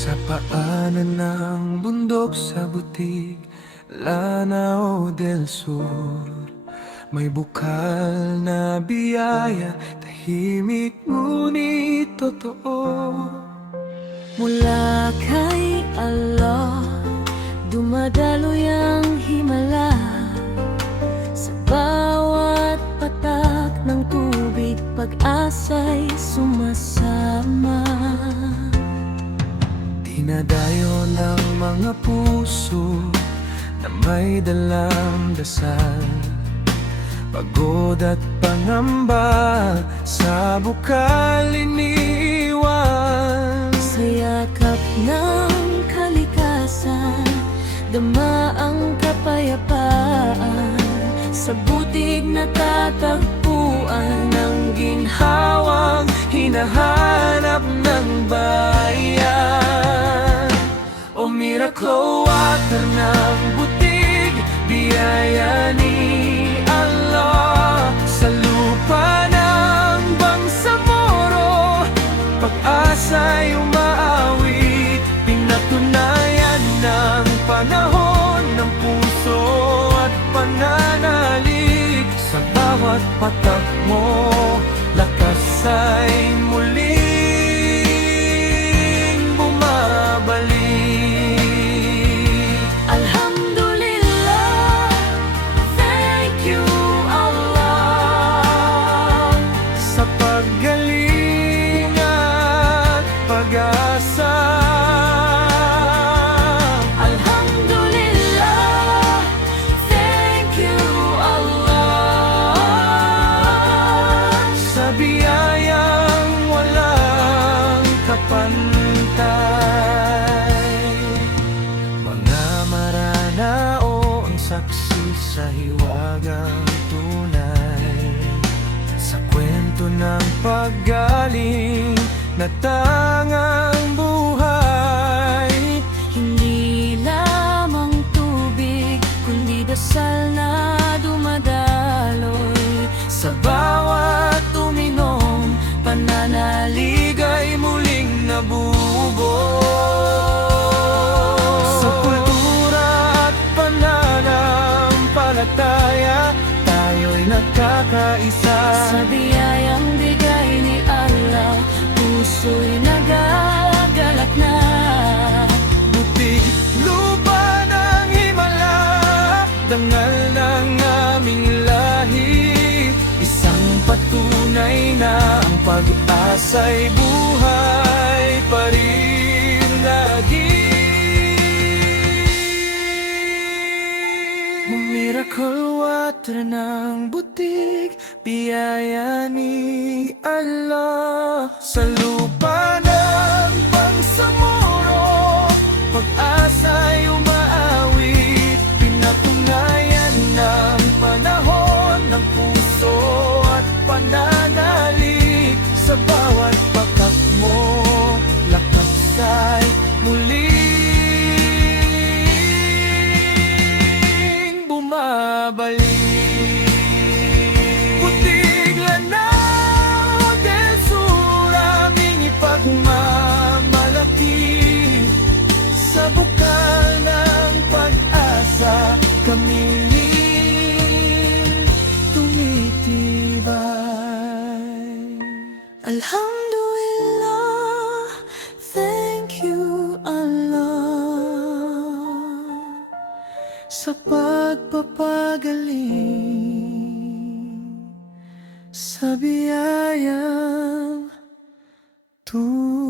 Sa paanan ng bundok sa butig, Lanao del Sur, may bukal na biyaya, tahimik ngunit totoo. Mula kay Allah, dumadaloy ang himala. Sa bawat patak ng tubig, pag-asa'y sumasama. Dinadayo ng mga puso na may dalang dasal, pagod at pangamba sa bukal iniwan. Sa yakap ng kalikasan, dama ang kapayapaan. Sa butig natatagpuan ang ginhawang Hinahanap ng bayan. O miracle water ng butig, biyaya ni Allah. Sa lupa ng Bangsamoro, pag-asa'y umaawit. Pinatunayan ng panahon ng puso at pananalig. Sa bawat patak mo, lakas ay muling bumabalik. Alhamdulillah, thank you Allah. Sa paggaling at pag-asa, Alhamdulillah, thank you Allah. sa biyayang walang kapantay. Mga maranao ang saksi sa hiwagang tunay, sa kwento ng paggaling na tangang buhay. Hindi lamang tubig, kundi dasal na dumadaloy. Sa bawat uminom, pananalig ay muling nabubuo. Sa kultura at pananampalataya, tayo'y nagkakaisa. Sa biyayang bigay ni Allah, puso'y nagagalak na. Butig lupa ng himala, dangal ng aming lahi. Isang patunay na ang pag-asa'y buhay pa rin lagi. Miracle water ng butig, biyaya ni Allah. Sa lupa ng Bangsamoro, pag-asa'y umaawit. Pinatunayan ng panahon ng puso at pananalig. Sa bawat patak mo, lakas ay muling bumabalik. Putig Lanao del Sur, aming ipagmamalaki. Sa bukal ng pag-asa, kami'y tumitibay. Alhamdulillah, thank you Allah. Sa pagpapagaling, sa biyayang tunay.